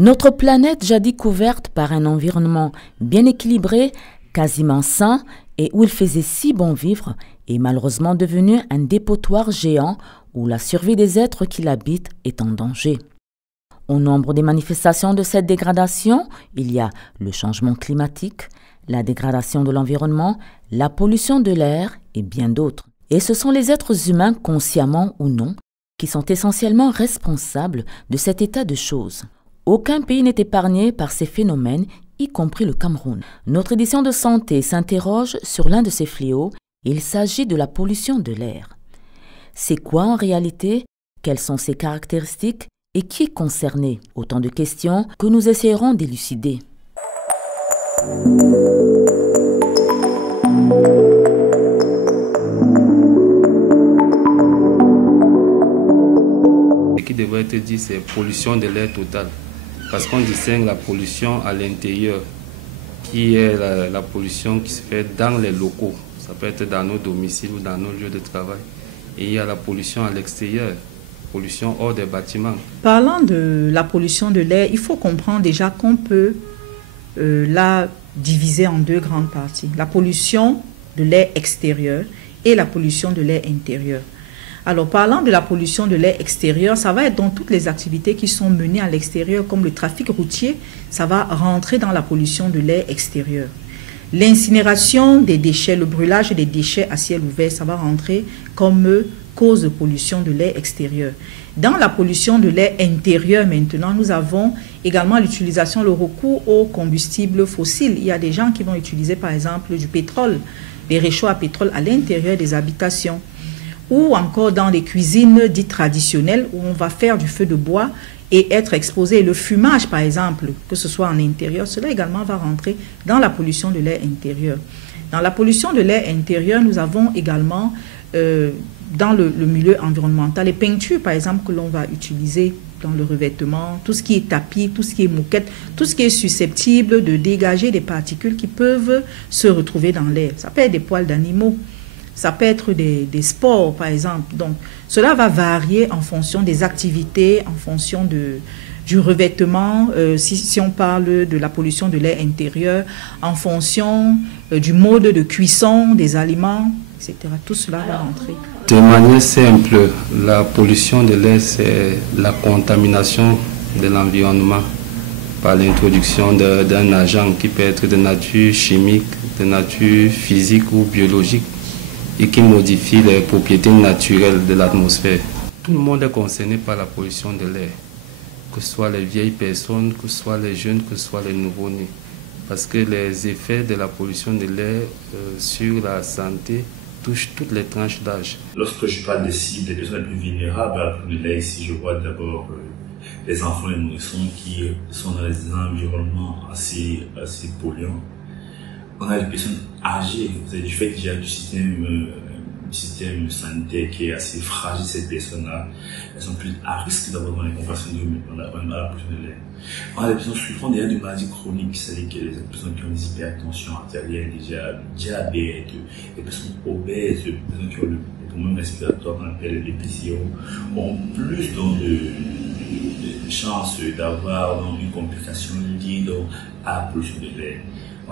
Notre planète, jadis couverte par un environnement bien équilibré, quasiment sain et où il faisait si bon vivre, est malheureusement devenue un dépotoir géant où la survie des êtres qui l'habitent est en danger. Au nombre des manifestations de cette dégradation, il y a le changement climatique, la dégradation de l'environnement, la pollution de l'air et bien d'autres. Et ce sont les êtres humains, consciemment ou non, qui sont essentiellement responsables de cet état de choses. Aucun pays n'est épargné par ces phénomènes, y compris le Cameroun. Notre édition de santé s'interroge sur l'un de ces fléaux. Il s'agit de la pollution de l'air. C'est quoi en réalité? Quelles sont ses caractéristiques? Et qui est concerné? Autant de questions que nous essayerons d'élucider. Ce qui devrait être dit, c'est pollution de l'air totale. Parce qu'on distingue la pollution à l'intérieur, qui est la pollution qui se fait dans les locaux. Ça peut être dans nos domiciles ou dans nos lieux de travail. Et il y a la pollution à l'extérieur, pollution hors des bâtiments. Parlant de la pollution de l'air, il faut comprendre déjà qu'on peut la diviser en deux grandes parties. La pollution de l'air extérieur et la pollution de l'air intérieur. Alors, parlant de la pollution de l'air extérieur, ça va être dans toutes les activités qui sont menées à l'extérieur, comme le trafic routier, ça va rentrer dans la pollution de l'air extérieur. L'incinération des déchets, le brûlage des déchets à ciel ouvert, ça va rentrer comme cause de pollution de l'air extérieur. Dans la pollution de l'air intérieur maintenant, nous avons également l'utilisation, le recours aux combustibles fossiles. Il y a des gens qui vont utiliser par exemple du pétrole, des réchauds à pétrole à l'intérieur des habitations, ou encore dans les cuisines dites traditionnelles où on va faire du feu de bois et être exposé. Le fumage, par exemple, que ce soit en intérieur, cela également va rentrer dans la pollution de l'air intérieur. Dans la pollution de l'air intérieur, nous avons également, dans le milieu environnemental, les peintures, par exemple, que l'on va utiliser dans le revêtement, tout ce qui est tapis, tout ce qui est moquette, tout ce qui est susceptible de dégager des particules qui peuvent se retrouver dans l'air. Ça peut être des poils d'animaux. Ça peut être des sports, par exemple. Donc, cela va varier en fonction des activités, en fonction du revêtement, si on parle de la pollution de l'air intérieur, en fonction du mode de cuisson des aliments, etc. Tout cela va rentrer. De manière simple, la pollution de l'air, c'est la contamination de l'environnement par l'introduction d'un agent qui peut être de nature chimique, de nature physique ou biologique, et qui modifie les propriétés naturelles de l'atmosphère. Tout le monde est concerné par la pollution de l'air, que ce soit les vieilles personnes, que ce soit les jeunes, que ce soit les nouveau-nés. Parce que les effets de la pollution de l'air sur la santé touchent toutes les tranches d'âge. Lorsque je parle des cibles, des personnes les plus vulnérables à la pollution de l'air, ici je vois d'abord les enfants et les nourrissons qui sont dans des environnements assez polluants. On a des personnes âgées, du fait qu'il y a du système sanitaire qui est assez fragile, ces personnes-là, elles sont plus à risque d'avoir des complications de la pollution de l'air. On a des personnes souffrant déjà de maladies chroniques, c'est-à-dire qu'il y a des personnes qui ont des hypertensions artérielles, diabète, des personnes obèses, des personnes qui ont les problèmes respiratoires qu'on appelle les PCO, ont plus de chances d'avoir une complication liée à la pollution de l'air.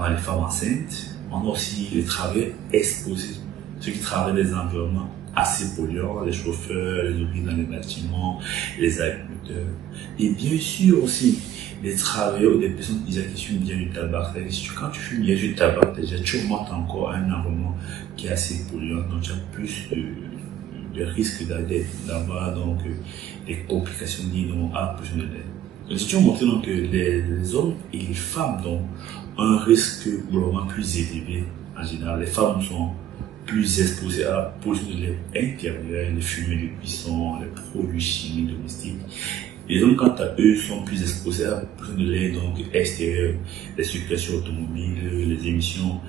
On a les femmes enceintes, on a aussi les travailleurs exposés, ceux qui travaillent dans des environnements assez polluants, les chauffeurs, les ouvriers dans les bâtiments, les agriculteurs. Et bien sûr aussi, les travailleurs ou des personnes qui fument bien du tabac. Quand tu fumes bien du tabac, déjà, tu augmentes encore un environnement qui est assez polluant, donc tu as plus de risques d'avoir des complications liées à la pollution de l'air. Les études ont montré donc, que les hommes et les femmes ont un risque globalement plus élevé. En général, les femmes sont plus exposées à la pollution de l'air intérieur, les fumées de cuisson, les produits chimiques domestiques. Les hommes, quant à eux, sont plus exposés à la pollution de l'air extérieur, les circulations automobiles, les émissions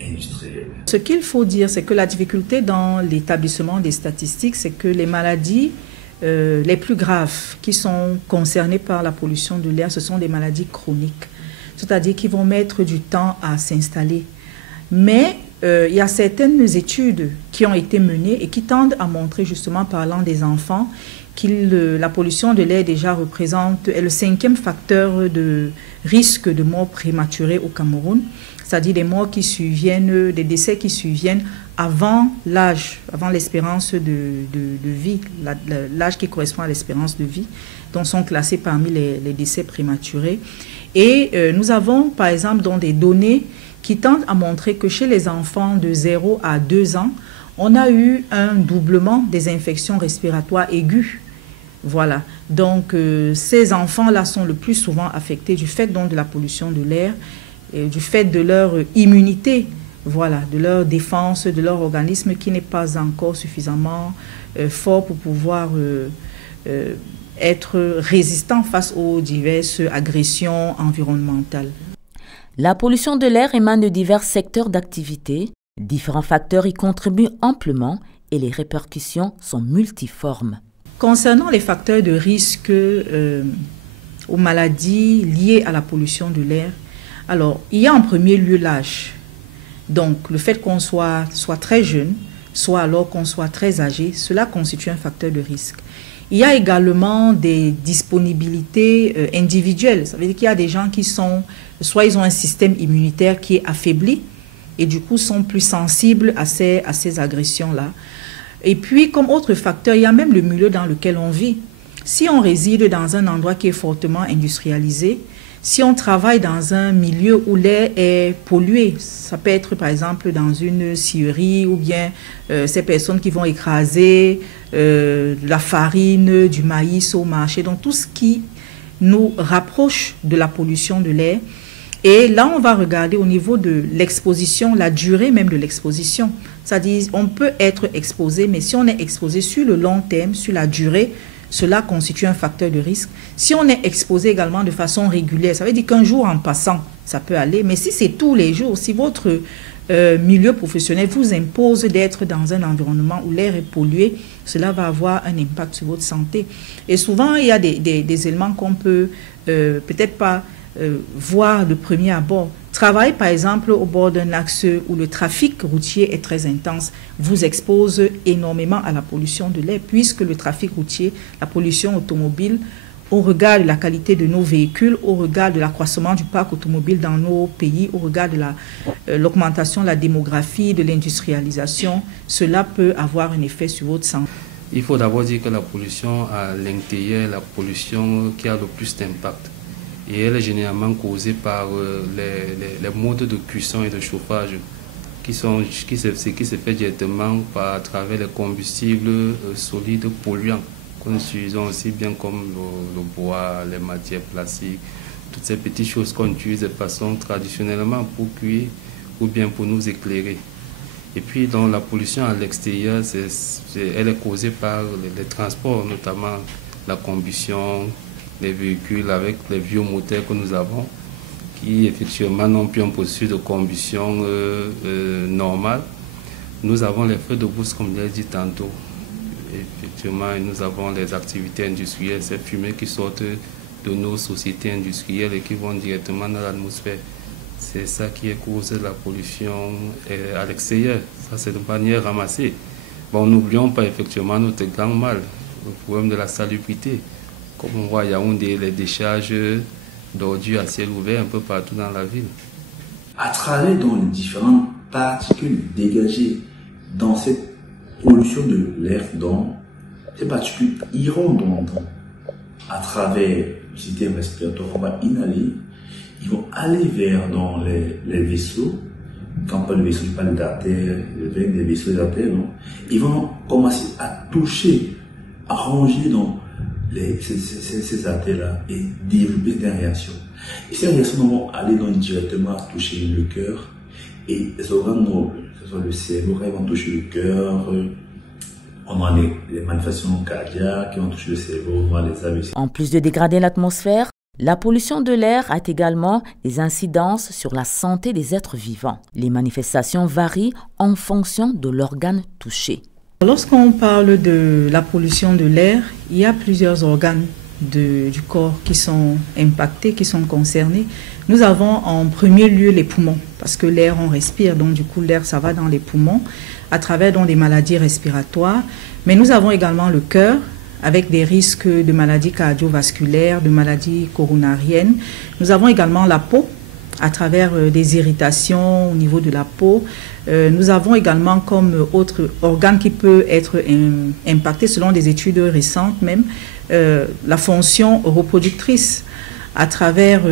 industrielles. Ce qu'il faut dire, c'est que la difficulté dans l'établissement des statistiques, c'est que les maladies les plus graves qui sont concernées par la pollution de l'air, ce sont des maladies chroniques, c'est-à-dire qui vont mettre du temps à s'installer. Mais il y a certaines études qui ont été menées et qui tendent à montrer, justement, parlant des enfants, la pollution de l'air déjà est le 5e facteur de risque de mort prématurée au Cameroun, c'est-à-dire des morts qui surviennent, des décès qui surviennent avant l'âge, avant l'espérance de vie, l'âge qui correspond à l'espérance de vie, donc sont classés parmi les décès prématurés. Et nous avons, par exemple, dans des données qui tendent à montrer que chez les enfants de 0 à 2 ans, on a eu un doublement des infections respiratoires aiguës. Voilà, donc ces enfants-là sont le plus souvent affectés du fait donc de la pollution de l'air, du fait de leur immunité, voilà, de leur défense, de leur organisme qui n'est pas encore suffisamment fort pour pouvoir être résistant face aux diverses agressions environnementales. La pollution de l'air émane de divers secteurs d'activité. Différents facteurs y contribuent amplement et les répercussions sont multiformes. Concernant les facteurs de risque aux maladies liées à la pollution de l'air, alors il y a en premier lieu l'âge. Donc le fait qu'on soit très jeune, soit alors qu'on soit très âgé, cela constitue un facteur de risque. Il y a également des disponibilités individuelles. Ça veut dire qu'il y a des gens qui soit ils ont un système immunitaire qui est affaibli et du coup sont plus sensibles à ces agressions-là. Et puis, comme autre facteur, il y a même le milieu dans lequel on vit. Si on réside dans un endroit qui est fortement industrialisé, si on travaille dans un milieu où l'air est pollué, ça peut être par exemple dans une scierie ou bien ces personnes qui vont écraser de la farine, du maïs au marché, donc tout ce qui nous rapproche de la pollution de l'air. Et là, on va regarder au niveau de l'exposition, la durée même de l'exposition. C'est-à-dire, on peut être exposé, mais si on est exposé sur le long terme, sur la durée, cela constitue un facteur de risque. Si on est exposé également de façon régulière, ça veut dire qu'un jour en passant, ça peut aller. Mais si c'est tous les jours, si votre milieu professionnel vous impose d'être dans un environnement où l'air est pollué, cela va avoir un impact sur votre santé. Et souvent, il y a des éléments qu'on peut peut-être pas voir de premier abord. Travailler par exemple au bord d'un axe où le trafic routier est très intense vous expose énormément à la pollution de l'air, puisque le trafic routier, la pollution automobile, au regard de la qualité de nos véhicules, au regard de l'accroissement du parc automobile dans nos pays, au regard de l'augmentation de la démographie, de l'industrialisation, cela peut avoir un effet sur votre santé. Il faut d'abord dire que la pollution à l'intérieur, la pollution qui a le plus d'impact. Et elle est généralement causée par les modes de cuisson et de chauffage qui se fait directement à travers les combustibles solides polluants que nous utilisons aussi bien comme le bois, les matières plastiques, toutes ces petites choses qu'on utilise de façon traditionnellement pour cuire ou bien pour nous éclairer. Et puis dans la pollution à l'extérieur, elle est causée par les transports, notamment la combustion, les véhicules avec les vieux moteurs que nous avons, qui effectivement n'ont plus un processus de combustion normal. Nous avons les feux de brousse, comme je l'ai dit tantôt. Effectivement, nous avons les activités industrielles, ces fumées qui sortent de nos sociétés industrielles et qui vont directement dans l'atmosphère. C'est ça qui est cause de la pollution à l'extérieur. Ça, c'est de manière ramassée. Bon, n'oublions pas effectivement notre grand mal, le problème de la salubrité. Comme on voit à Yaoundé, les décharges d'ordures à ciel ouvert un peu partout dans la ville. À travers dans les différentes particules dégagées dans cette pollution de l'air, dans ces particules iront à travers le système respiratoire, on va inhaler, ils vont aller vers dans les vaisseaux. Quand on parle de vaisseaux, je parle d'artères, des vaisseaux d'artères, non? Ils vont commencer à toucher, à ranger dans ces artères-là et développer des réactions. Et ces réactions vont aller directement toucher le cœur et les organes nobles, que ce soit le cerveau, ils vont toucher le cœur. On a les manifestations cardiaques qui vont toucher le cerveau, on a les AVC. En plus de dégrader l'atmosphère, la pollution de l'air a également des incidences sur la santé des êtres vivants. Les manifestations varient en fonction de l'organe touché. Lorsqu'on parle de la pollution de l'air, il y a plusieurs organes du corps qui sont impactés, qui sont concernés. Nous avons en premier lieu les poumons, parce que l'air, on respire, donc du coup l'air, ça va dans les poumons, à travers donc, des maladies respiratoires. Mais nous avons également le cœur, avec des risques de maladies cardiovasculaires, de maladies coronariennes. Nous avons également la peau, à travers des irritations au niveau de la peau. Nous avons également comme autre organe qui peut être impacté, selon des études récentes même, la fonction reproductrice, à travers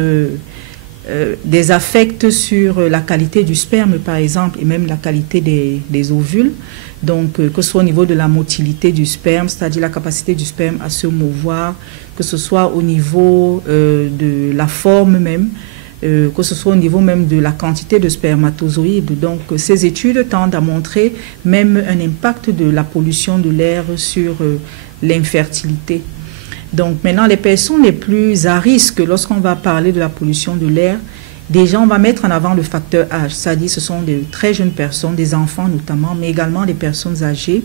des affects sur la qualité du sperme, par exemple, et même la qualité des ovules. Donc, que ce soit au niveau de la motilité du sperme, c'est-à-dire la capacité du sperme à se mouvoir, que ce soit au niveau de la forme même, que ce soit au niveau même de la quantité de spermatozoïdes. Donc, ces études tendent à montrer même un impact de la pollution de l'air sur l'infertilité. Donc, maintenant, les personnes les plus à risque, lorsqu'on va parler de la pollution de l'air, déjà, on va mettre en avant le facteur âge, c'est-à-dire ce sont de très jeunes personnes, des enfants notamment, mais également des personnes âgées.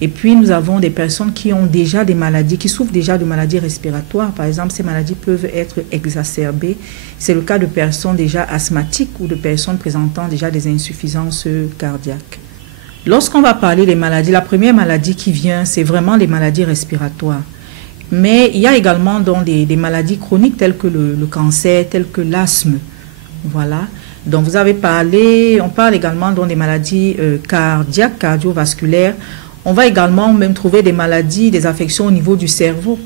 Et puis, nous avons des personnes qui ont déjà des maladies, qui souffrent déjà de maladies respiratoires. Par exemple, ces maladies peuvent être exacerbées. C'est le cas de personnes déjà asthmatiques ou de personnes présentant déjà des insuffisances cardiaques. Lorsqu'on va parler des maladies, la première maladie qui vient, c'est vraiment les maladies respiratoires. Mais il y a également donc, des maladies chroniques telles que le cancer, telles que l'asthme. Voilà. Donc, vous avez parlé, on parle également donc, des maladies cardiaques, cardiovasculaires. On va également même trouver des maladies, des affections au niveau du cerveau.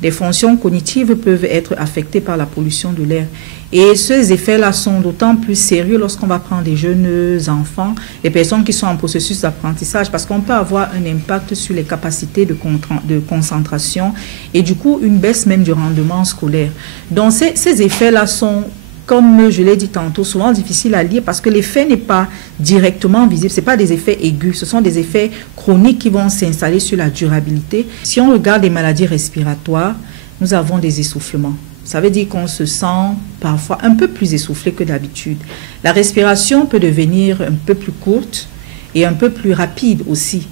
Des fonctions cognitives peuvent être affectées par la pollution de l'air. Et ces effets-là sont d'autant plus sérieux lorsqu'on va prendre des jeunes enfants, des personnes qui sont en processus d'apprentissage, parce qu'on peut avoir un impact sur les capacités de concentration et du coup une baisse même du rendement scolaire. Donc ces effets-là sont, comme je l'ai dit tantôt, souvent difficiles à lire parce que l'effet n'est pas directement visible. Ce n'est pas des effets aigus, ce sont des effets chroniques qui vont s'installer sur la durabilité. Si on regarde les maladies respiratoires, nous avons des essoufflements. Ça veut dire qu'on se sent parfois un peu plus essoufflé que d'habitude. La respiration peut devenir un peu plus courte et un peu plus rapide aussi.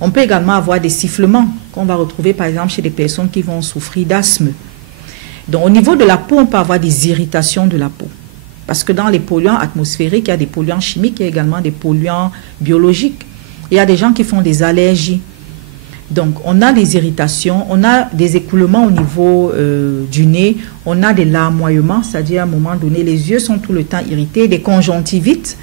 On peut également avoir des sifflements qu'on va retrouver par exemple chez des personnes qui vont souffrir d'asthme. Donc, au niveau de la peau, on peut avoir des irritations de la peau. Parce que dans les polluants atmosphériques, il y a des polluants chimiques, il y a également des polluants biologiques. Il y a des gens qui font des allergies. Donc, on a des irritations, on a des écoulements au niveau du nez, on a des larmoiements, c'est-à-dire à un moment donné, les yeux sont tout le temps irrités, des conjonctivites.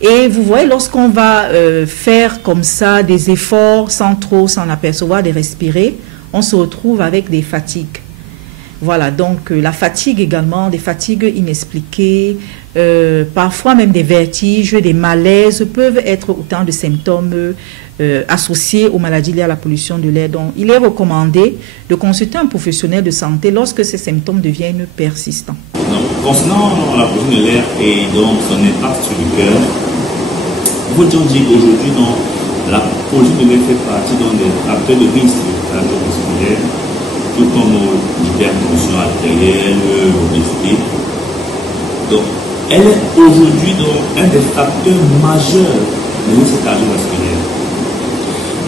Et vous voyez, lorsqu'on va faire comme ça des efforts sans trop s'en apercevoir, de respirer, on se retrouve avec des fatigues. Voilà, donc la fatigue également, des fatigues inexpliquées, parfois même des vertiges, des malaises peuvent être autant de symptômes associés aux maladies liées à la pollution de l'air. Donc, il est recommandé de consulter un professionnel de santé lorsque ces symptômes deviennent persistants. Donc, concernant la pollution de l'air et donc son impact sur le cœur, il faut dire qu'aujourd'hui, la pollution de l'air fait partie des facteurs de risque cardiovasculaire, tout comme l'hypertension artérielle, l'obésité. Donc, elle est aujourd'hui un des facteurs majeurs de risque cardiovasculaire.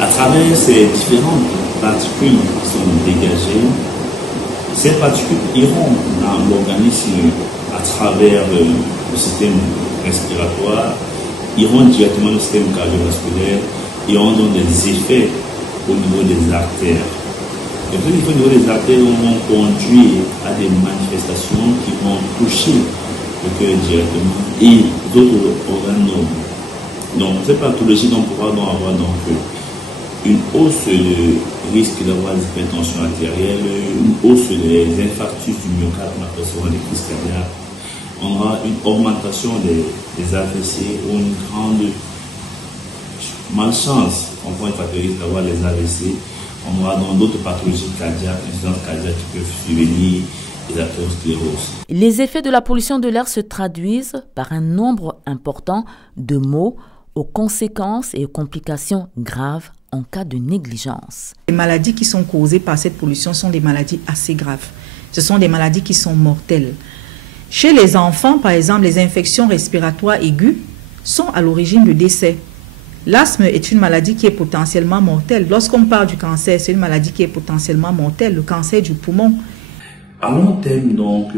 À travers ces différentes particules qui sont dégagées, ces particules iront dans l'organisme à travers le système respiratoire, iront directement dans le système cardiovasculaire et ont donc des effets au niveau des artères. Et puis, au niveau des artères, vont conduire à des manifestations qui vont toucher le cœur directement et d'autres organes nobles. Donc, cette pathologie pourra donc avoir une hausse de risque d'avoir des hypertensions artérielles, une hausse des infarctus du myocarde, on appelle souvent des crises cardiaques. On aura une augmentation des AVC ou une grande malchance, on prend une pathologie d'avoir les AVC. On aura donc d'autres pathologies cardiaques, insuffisances cardiaques qui peuvent survenir, les athéroscléroses. Les effets de la pollution de l'air se traduisent par un nombre important de maux aux conséquences et aux complications graves en cas de négligence. Les maladies qui sont causées par cette pollution sont des maladies assez graves. Ce sont des maladies qui sont mortelles. Chez les enfants, par exemple, les infections respiratoires aiguës sont à l'origine de décès. L'asthme est une maladie qui est potentiellement mortelle. Lorsqu'on parle du cancer, c'est une maladie qui est potentiellement mortelle, le cancer du poumon. À long terme, donc,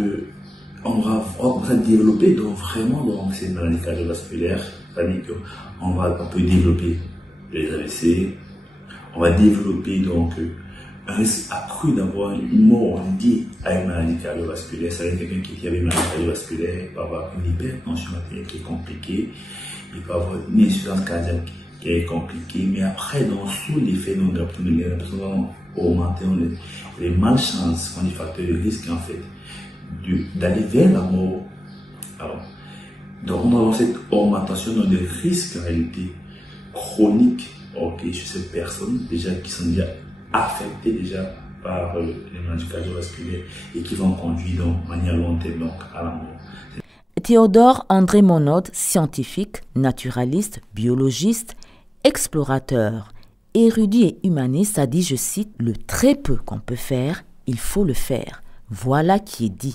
on va développer donc, vraiment donc, cette maladie cardiovasculaire. C'est-à-dire qu'on peut développer les AVC, on va développer donc un risque accru d'avoir une mort liée à une maladie cardiovasculaire. C'est-à-dire quelqu'un qui avait une maladie cardiovasculaire peut avoir une hypertension artérielle qui est compliquée, il peut avoir une insuffisance cardiaque qui est compliquée, mais après, sous l'effet de la personne va augmenter les malchances, des facteurs de risque en fait, d'aller vers la mort. Alors, donc on a cette augmentation des risques en réalité chroniques chez ces personnes déjà qui sont déjà affectées déjà par les maladies cardiovasculaires et qui vont conduire donc, de manière long terme à la mort. Théodore André Monod, scientifique, naturaliste, biologiste, explorateur, érudit et humaniste, a dit, je cite, « Le très peu qu'on peut faire, il faut le faire. » Voilà qui est dit.